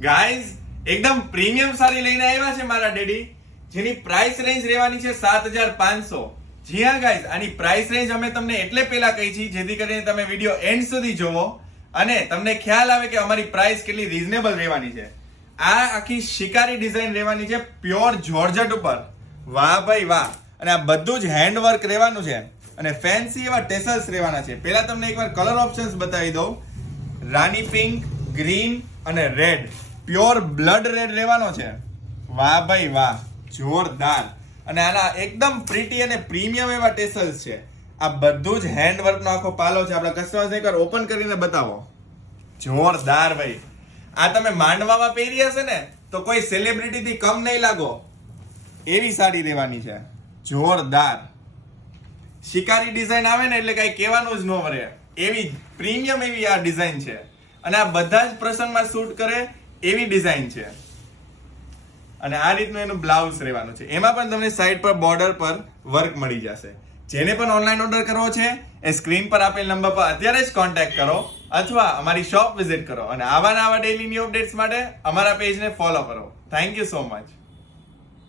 Guys એકદમ premium sari લઈને આવ્યા છે મારા ડેડી, જેની પ્રાઇસ રેન્જ રહેવાની છે 7,500. જી હા ગાઈઝ, આની પ્રાઇસ રેન્જ અમે તમને એટલે પહેલા કહી છે જેથી કરીને તમે વિડીયો એન્ડ સુધી જોવો અને તમને ખ્યાલ આવે કે અમારી પ્રાઇસ કેટલી રીઝનેબલ રહેવાની છે. આ આખી શિકારી ડિઝાઇન રહેવાની છે પ્યોર જોર્જટ ઉપર. વાહ ભાઈ વાહ. અને આ બધું જ હેન્ડવર્ક રહેવાનું છે અને ફેન્સી એવા ટેસલ્સ રહેવાના છે. પહેલા તમને એકવાર કલર ઓપ્શન્સ બતાવી દઉં. રાની પિંક, ગ્રીન અને રેડ, પ્યોર બ્લડ રેડ રહેવાનો છે. વાહ ભાઈ વાહ, જોરદાર. અને આના એકદમ પ્રીટી અને પ્રીમિયમ એવા ટેસલ્સ છે. આ બધું જ હેન્ડવર્ક નો આખો પાલો છે. આપણા કસ્ટમર્સને એકવાર ઓપન કરીને બતાવો. જોરદાર ભાઈ. આ તમે માંડવામાં પહેરી હશે ને તો કોઈ સેલિબ્રિટી થી કમ નહીં લાગો એવી સાડી રહેવાની છે. જોરદાર. શિકારી ડિઝાઇન આવે ને એટલે કઈ કહેવાનું જ ન રહે એવી પ્રીમિયમ એવી આ ડિઝાઇન છે. અને આ બધા જ પ્રસંગમાં શૂટ કરે એવી ડિઝાઇન છે. અને આ રીતનું એનું બ્લાઉઝ રહેવાનું છે. એમાં પણ તમને સાઈડ પર બોર્ડર પર વર્ક મળી જશે. જેને પણ ઓનલાઈન ઓર્ડર કરવો છે એ સ્ક્રીન પર આપેલ નંબર પર અત્યારે જ કોન્ટેક્ટ કરો અથવા અમારી શોપ વિઝિટ કરો. અને આવા ડેઈલી ન્યૂ અપડેટ્સ માટે અમારા પેજને ફોલો કરો. Thank you so much.